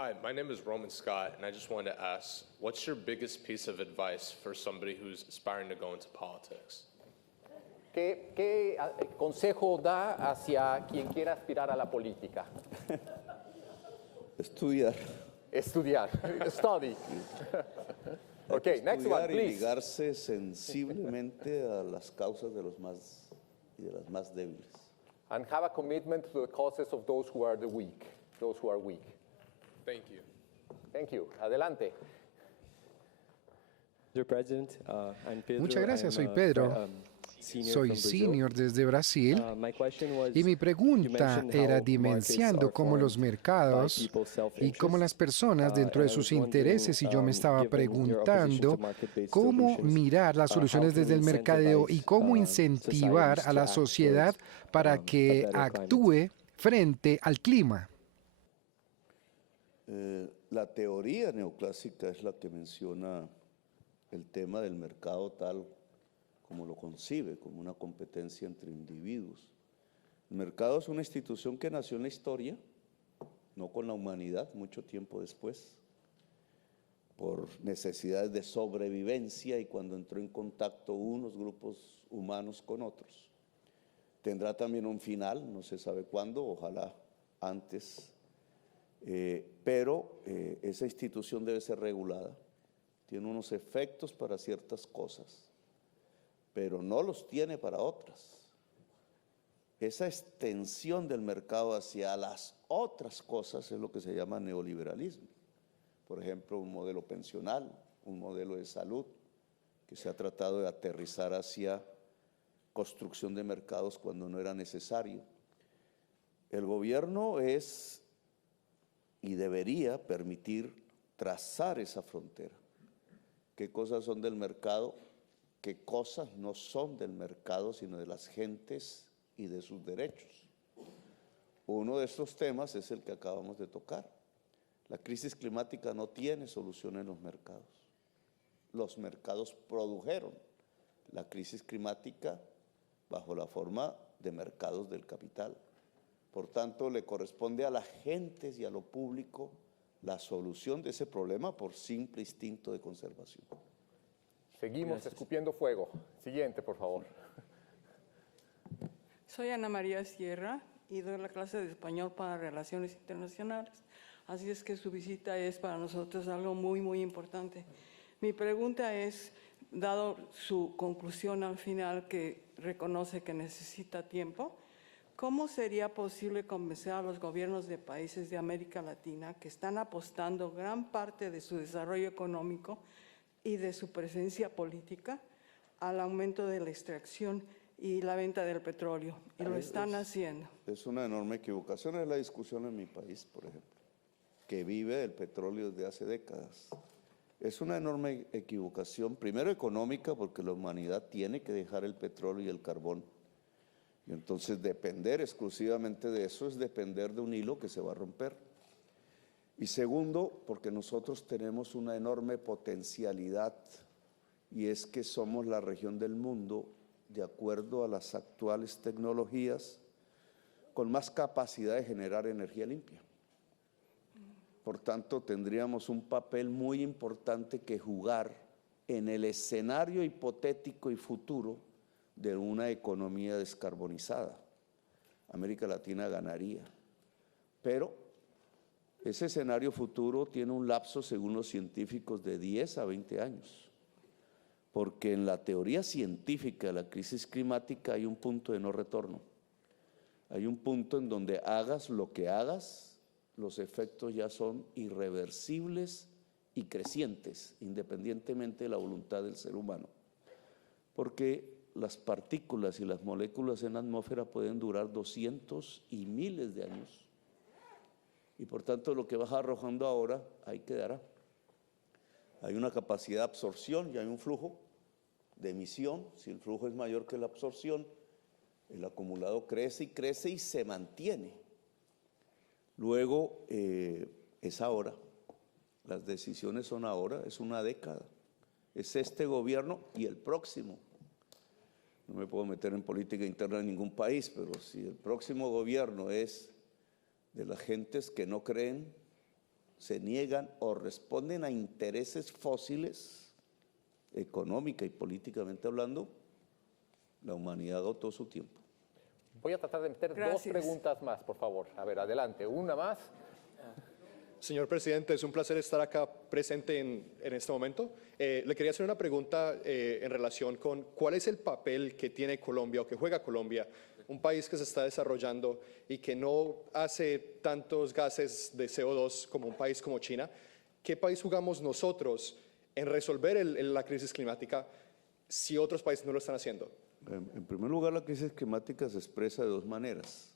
Hi, my name is Roman Scott, and I just wanted to ask, what's your biggest piece of advice for somebody who's aspiring to go into politics? ¿Qué consejo da hacia quien quiera aspirar a la política? Estudiar. Estudiar. Study. Okay, next one, Estudiar y please. ligarse sensiblemente a las causas de los más y de las más débiles. And have a commitment to the causes of those who are the weak, those who are weak. Thank you. Thank you. Adelante. Mr. President, I'm Pedro. Muchas gracias, soy I'm, Pedro. senior Soy from Brazil. senior desde Brasil My question was, y mi you pregunta mentioned era how dimenciando markets cómo are los formed mercados by people's y self-interest. cómo las personas dentro de And I sus was wondering, intereses, y yo me estaba given your opposition to preguntando market-based cómo solutions, mirar las how soluciones can desde el we mercadeo y incentivize, cómo incentivar societies a to la act sociedad towards, para a que better climate? actúe frente al clima. La teoría neoclásica es la que menciona el tema del mercado tal como lo concibe, como una competencia entre individuos. El mercado es una institución que nació en la historia, no con la humanidad, mucho tiempo después, por necesidades de sobrevivencia y cuando entró en contacto unos grupos humanos con otros. Tendrá también un final, no se sabe cuándo, ojalá antes, pero esa institución debe ser regulada. Tiene unos efectos para ciertas cosas, pero no los tiene para otras. Esa extensión del mercado hacia las otras cosas es lo que se llama neoliberalismo. Por ejemplo, un modelo pensional, un modelo de salud, que se ha tratado de aterrizar hacia construcción de mercados cuando no era necesario. El gobierno es y debería permitir trazar esa frontera. ¿Qué cosas son del mercado? ¿Qué cosas no son del mercado, sino de las gentes y de sus derechos? Uno de estos temas es el que acabamos de tocar. La crisis climática no tiene solución en los mercados. Los mercados produjeron la crisis climática bajo la forma de mercados del capital. Por tanto, le corresponde a las gentes y a lo público la solución de ese problema por simple instinto de conservación. Seguimos escupiendo fuego. Siguiente, por favor. Soy Ana María Sierra y doy la clase de español para Relaciones Internacionales. Así es que su visita es para nosotros algo muy, muy importante. Mi pregunta es, dado su conclusión al final que reconoce que necesita tiempo, ¿cómo sería posible convencer a los gobiernos de países de América Latina que están apostando gran parte de su desarrollo económico y de su presencia política al aumento de la extracción y la venta del petróleo? Y lo están haciendo. Es una enorme equivocación, es la discusión en mi país, por ejemplo, que vive del petróleo desde hace décadas. Es una enorme equivocación, primero económica, porque la humanidad tiene que dejar el petróleo y el carbón. Y entonces depender exclusivamente de eso es depender de un hilo que se va a romper. Y segundo, porque nosotros tenemos una enorme potencialidad, y es que somos la región del mundo, de acuerdo a las actuales tecnologías, con más capacidad de generar energía limpia. Por tanto, tendríamos un papel muy importante que jugar en el escenario hipotético y futuro de una economía descarbonizada. América Latina ganaría, pero ese escenario futuro tiene un lapso, según los científicos, de 10 a 20 años, porque en la teoría científica de la crisis climática hay un punto de no retorno. Hay un punto en donde hagas lo que hagas, los efectos ya son irreversibles y crecientes, independientemente de la voluntad del ser humano, porque las partículas y las moléculas en la atmósfera pueden durar 200 y miles de años. Y por tanto, lo que vas arrojando ahora, ahí quedará. Hay una capacidad de absorción y hay un flujo de emisión. Si el flujo es mayor que la absorción, el acumulado crece y se mantiene. Luego, es ahora. Las decisiones son ahora, es una década. Es este gobierno y el próximo. No me puedo meter en política interna de ningún país, pero si el próximo gobierno es de las gentes que no creen se niegan o responden a intereses fósiles, económica y políticamente hablando, la humanidad agotó su tiempo. Voy a tratar de meter dos Gracias. preguntas más, por favor. A ver, adelante. Una más. Señor presidente, es un placer estar acá presente en este momento. Le quería hacer una pregunta en relación con cuál es el papel que tiene Colombia o que juega Colombia, un país que se está desarrollando y que no hace tantos gases de CO2 como un país como China. ¿Qué país jugamos nosotros en resolver la crisis climática si otros países no lo están haciendo? En primer lugar, la crisis climática se expresa de dos maneras.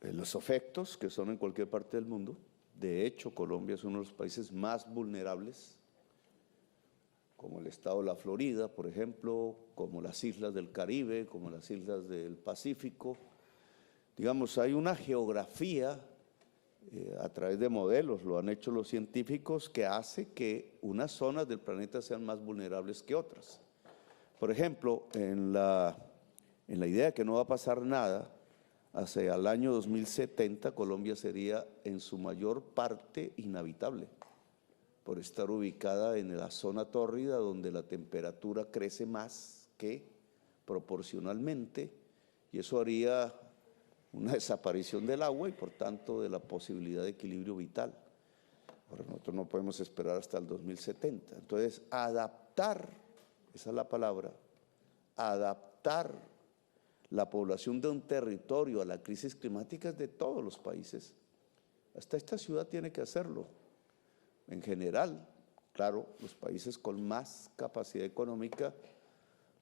Los efectos, que son en cualquier parte del mundo. De hecho, Colombia es uno de los países más vulnerables, como el estado de la Florida, por ejemplo, como las islas del Caribe, como las islas del Pacífico. Digamos, hay una geografía a través de modelos, lo han hecho los científicos, que hace que unas zonas del planeta sean más vulnerables que otras. Por ejemplo, en la idea de que no va a pasar nada, hacia el año 2070 Colombia sería en su mayor parte inhabitable, por estar ubicada en la zona tórrida donde la temperatura crece más que proporcionalmente, y eso haría una desaparición del agua y por tanto de la posibilidad de equilibrio vital. Ahora nosotros no podemos esperar hasta el 2070. Entonces, adaptar, esa es la palabra, adaptar la población de un territorio a la crisis climática es de todos los países. Hasta esta ciudad tiene que hacerlo. En general, claro, los países con más capacidad económica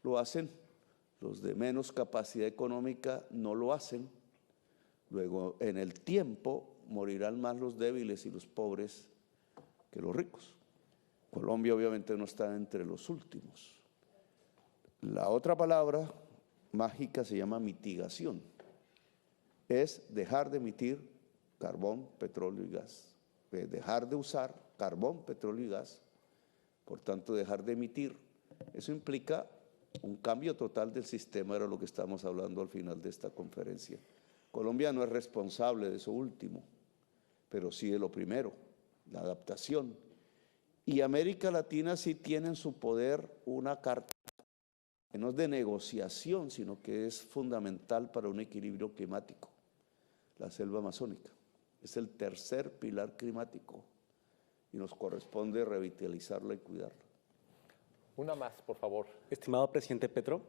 lo hacen, los de menos capacidad económica no lo hacen. Luego, en el tiempo, morirán más los débiles y los pobres que los ricos. Colombia obviamente no está entre los últimos. La otra palabra mágica se llama mitigación. Es dejar de emitir carbón, petróleo y gas. Dejar de usar carbón, petróleo y gas, por tanto dejar de emitir. Eso implica un cambio total del sistema, era lo que estamos hablando al final de esta conferencia. Colombia no es responsable de eso último, pero sí de lo primero, la adaptación. Y América Latina sí tiene en su poder una carta que no es de negociación, sino que es fundamental para un equilibrio climático, la selva amazónica. Es el tercer pilar climático y nos corresponde revitalizarla y cuidarla. Una más, por favor. Estimado presidente Petro,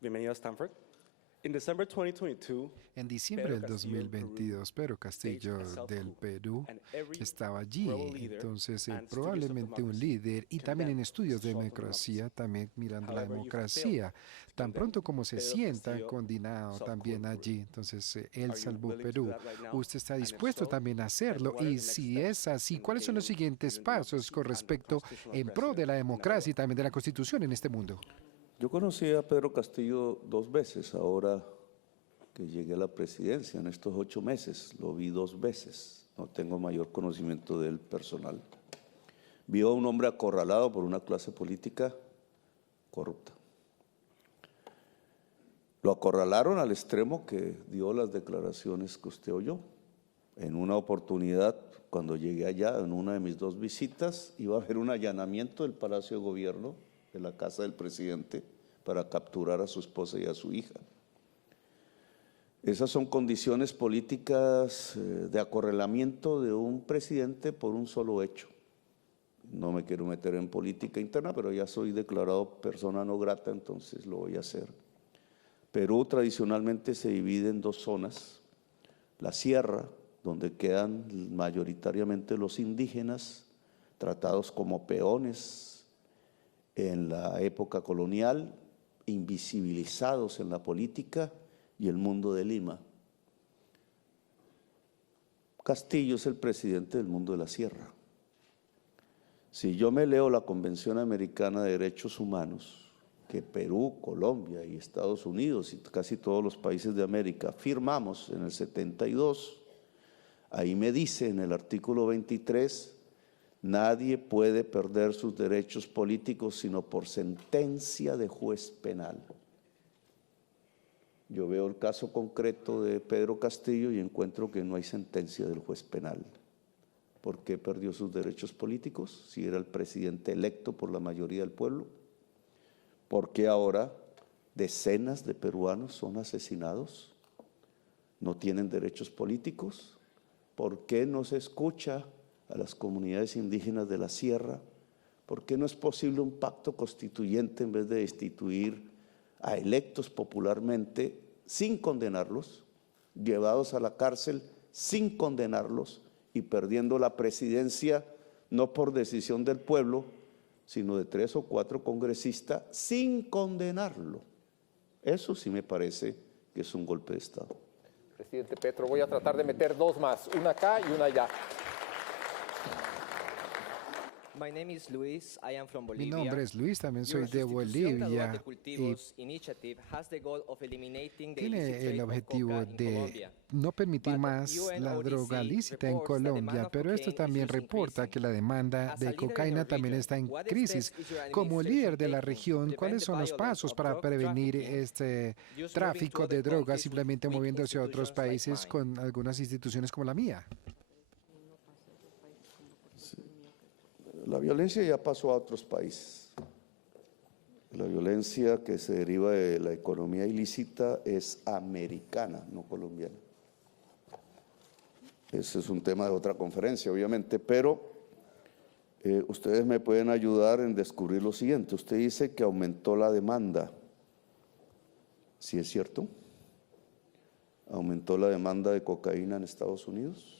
bienvenido a Stanford. In December 2022, En diciembre del 2022, Pedro Castillo del Perú estaba allí, entonces probablemente un líder y también en estudios de democracia, también mirando la democracia, tan pronto como se sientan condenado también allí, entonces él salvó Perú. ¿Usted está dispuesto también a hacerlo? Y si es así, ¿cuáles son los siguientes pasos con respecto en pro de la democracia y también de la Constitución en este mundo? Yo conocí a Pedro Castillo 2 veces, ahora que llegué a la presidencia, en estos 8 meses, lo vi 2 veces, no tengo mayor conocimiento de él personal. Vio a un hombre acorralado por una clase política corrupta. Lo acorralaron al extremo que dio las declaraciones que usted oyó. En una oportunidad, cuando llegué allá, en una de mis 2 visitas, iba a haber un allanamiento del Palacio de Gobierno, de la casa del presidente, para capturar a su esposa y a su hija. Esas son condiciones políticas de acorralamiento de un presidente por un solo hecho. No me quiero meter en política interna, pero ya soy declarado persona no grata, entonces lo voy a hacer. Perú tradicionalmente se divide en 2 zonas. La sierra, donde quedan mayoritariamente los indígenas, tratados como peones en la época colonial, invisibilizados en la política, y el mundo de Lima. Castillo es el presidente del mundo de la sierra. Si yo me leo la Convención Americana de Derechos Humanos, que Perú, Colombia y Estados Unidos y casi todos los países de América firmamos en el 72, ahí me dice en el artículo 23, nadie puede perder sus derechos políticos sino por sentencia de juez penal. Yo veo el caso concreto de Pedro Castillo y encuentro que no hay sentencia del juez penal. ¿Por qué perdió sus derechos políticos si era el presidente electo por la mayoría del pueblo? ¿Por qué ahora decenas de peruanos son asesinados? ¿No tienen derechos políticos? ¿Por qué no se escucha a las comunidades indígenas de la sierra? ¿Por qué no es posible un pacto constituyente en vez de destituir a electos popularmente sin condenarlos, llevados a la cárcel sin condenarlos y perdiendo la presidencia no por decisión del pueblo, sino de 3 o 4 congresistas sin condenarlo? Eso sí me parece que es un golpe de Estado. Presidente Petro, voy a tratar de meter 2 más, una acá y una allá. My name is Luis. I am from Mi Bolivia. nombre es Luis, también soy Your de Sustitución Gradual Bolivia de y Cultivos Initiative has the goal of eliminating the illicit tiene trade el of objetivo coca in de Colombia. no permitir But más la UNODC droga lícita en reports that demand Colombia, of pero esto cocaine también is reporta increasing. que la demanda As a de leader in cocaína our también region, está en what crisis. steps is your Como administration líder de la taking to región, prevent ¿cuáles the son los violence pasos of para drug prevenir trafficking, este just moving to tráfico de other drogas countries with simplemente weak moviéndose a otros institutions like países mine? con algunas instituciones como la mía? La violencia ya pasó a otros países. La violencia que se deriva de la economía ilícita es americana, no colombiana. Ese es un tema de otra conferencia, obviamente, pero ustedes me pueden ayudar en descubrir lo siguiente. Usted dice que aumentó la demanda. ¿Sí es cierto? ¿Aumentó la demanda de cocaína en Estados Unidos?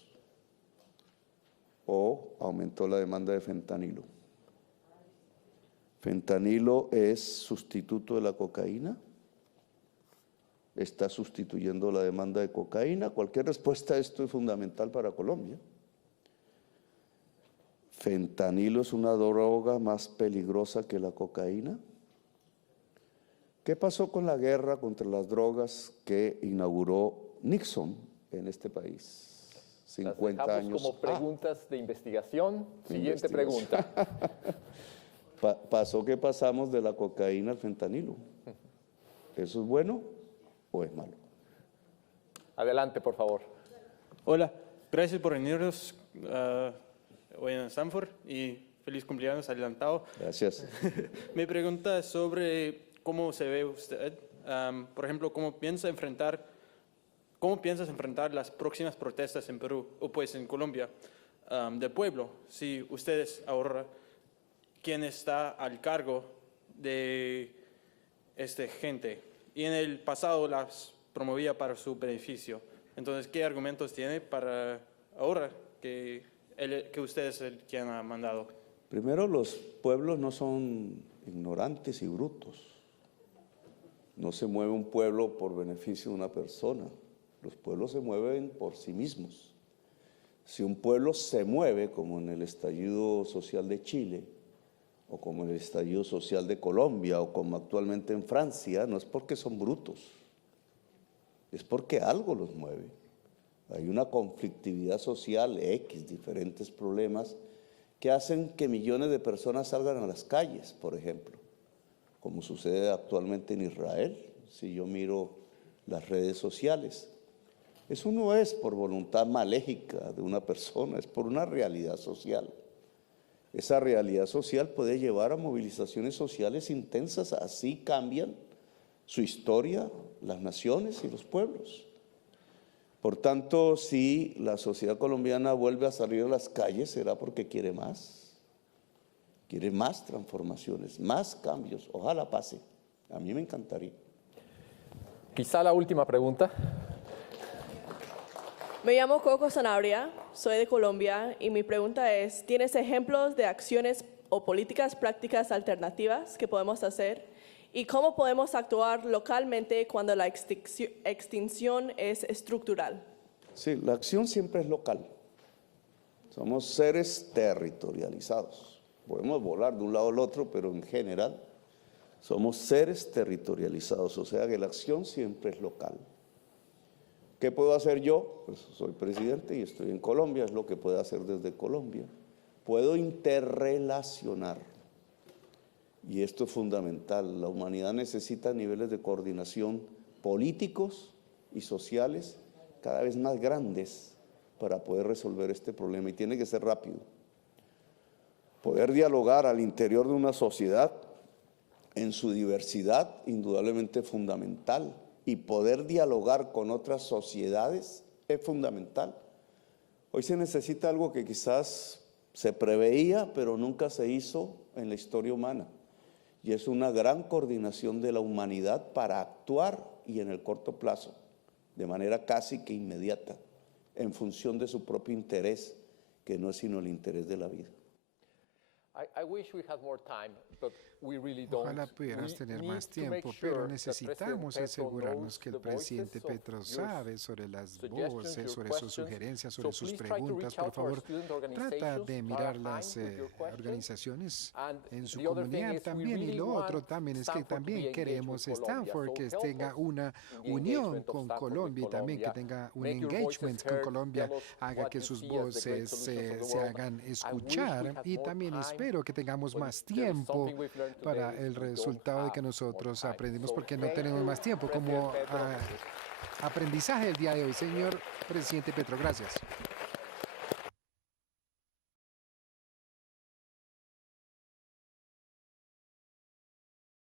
¿O aumentó la demanda de fentanilo? ¿Fentanilo es sustituto de la cocaína? ¿Está sustituyendo la demanda de cocaína? Cualquier respuesta a esto es fundamental para Colombia. ¿Fentanilo es una droga más peligrosa que la cocaína? ¿Qué pasó con la guerra contra las drogas que inauguró Nixon en este país? Las 50 dejamos años. como preguntas de investigación. de Siguiente investigación. pregunta. Pasó que pasamos de la cocaína al fentanilo. ¿Eso es bueno o es malo? Adelante, por favor. Hola, gracias por venirnos hoy en Stanford y feliz cumpleaños adelantado. Gracias. Mi pregunta es sobre cómo se ve usted, por ejemplo, cómo piensas enfrentar las próximas protestas en Perú o pues en Colombia del pueblo, si ustedes ahora, quién está al cargo de esta gente y en el pasado las promovía para su beneficio. Entonces, ¿qué argumentos tiene para ahora que usted es el quien ha mandado? Primero, los pueblos no son ignorantes y brutos. No se mueve un pueblo por beneficio de una persona. Los pueblos se mueven por sí mismos. Si un pueblo se mueve, como en el estallido social de Chile, o como en el estallido social de Colombia, o como actualmente en Francia, no es porque son brutos, es porque algo los mueve. Hay una conflictividad social, diferentes problemas, que hacen que millones de personas salgan a las calles, por ejemplo, como sucede actualmente en Israel, si yo miro las redes sociales. Eso no es por voluntad maléfica de una persona, es por una realidad social. Esa realidad social puede llevar a movilizaciones sociales intensas, así cambian su historia, las naciones y los pueblos. Por tanto, si la sociedad colombiana vuelve a salir a las calles, será porque quiere más transformaciones, más cambios. Ojalá pase, a mí me encantaría. Quizá la última pregunta. Me llamo Coco Sanabria, soy de Colombia y mi pregunta es, ¿tienes ejemplos de acciones o políticas prácticas alternativas que podemos hacer? ¿Y cómo podemos actuar localmente cuando la extinción es estructural? Sí, la acción siempre es local. Somos seres territorializados. Podemos volar de un lado al otro, pero en general somos seres territorializados, o sea que la acción siempre es local. ¿Qué puedo hacer yo? Pues soy presidente y estoy en Colombia, es lo que puedo hacer desde Colombia. Puedo interrelacionar, y esto es fundamental. La humanidad necesita niveles de coordinación políticos y sociales cada vez más grandes para poder resolver este problema, y tiene que ser rápido. Poder dialogar al interior de una sociedad en su diversidad, indudablemente fundamental, y poder dialogar con otras sociedades es fundamental. Hoy se necesita algo que quizás se preveía, pero nunca se hizo en la historia humana, y es una gran coordinación de la humanidad para actuar, y en el corto plazo, de manera casi que inmediata, en función de su propio interés, que no es sino el interés de la vida. I wish we had more time, but we really don't. Ojalá pudiéramos We tener need más to make tiempo, sure pero that necesitamos President Petro asegurarnos knows que el the presidente voices of Petro your sabe sobre las suggestions, voces, your sobre sus questions. sugerencias, So sobre sus please try to preguntas. reach Por out to our favor, student trata organizations de that mirar are las aligned with your questions. organizaciones And en su the other thing comunidad is we también. Y really lo otro want también es que Stanford to be también engaged queremos with Colombia. Stanford So que help tenga us una in the unión engagement of con Stanford with Colombia, y también que Colombia. tenga un Make your engagement voices con heard, Colombia, tell us haga what que you sus see as the great voces solutions of the se world. hagan I wish we escuchar, had y more también time, espero que tengamos but más if there is tiempo something we've learned today, para el we don't resultado de que have nosotros more time. aprendimos, So porque no thank tenemos you, más tiempo. President Como Petro. aprendizaje del día de hoy, señor presidente Petro, gracias.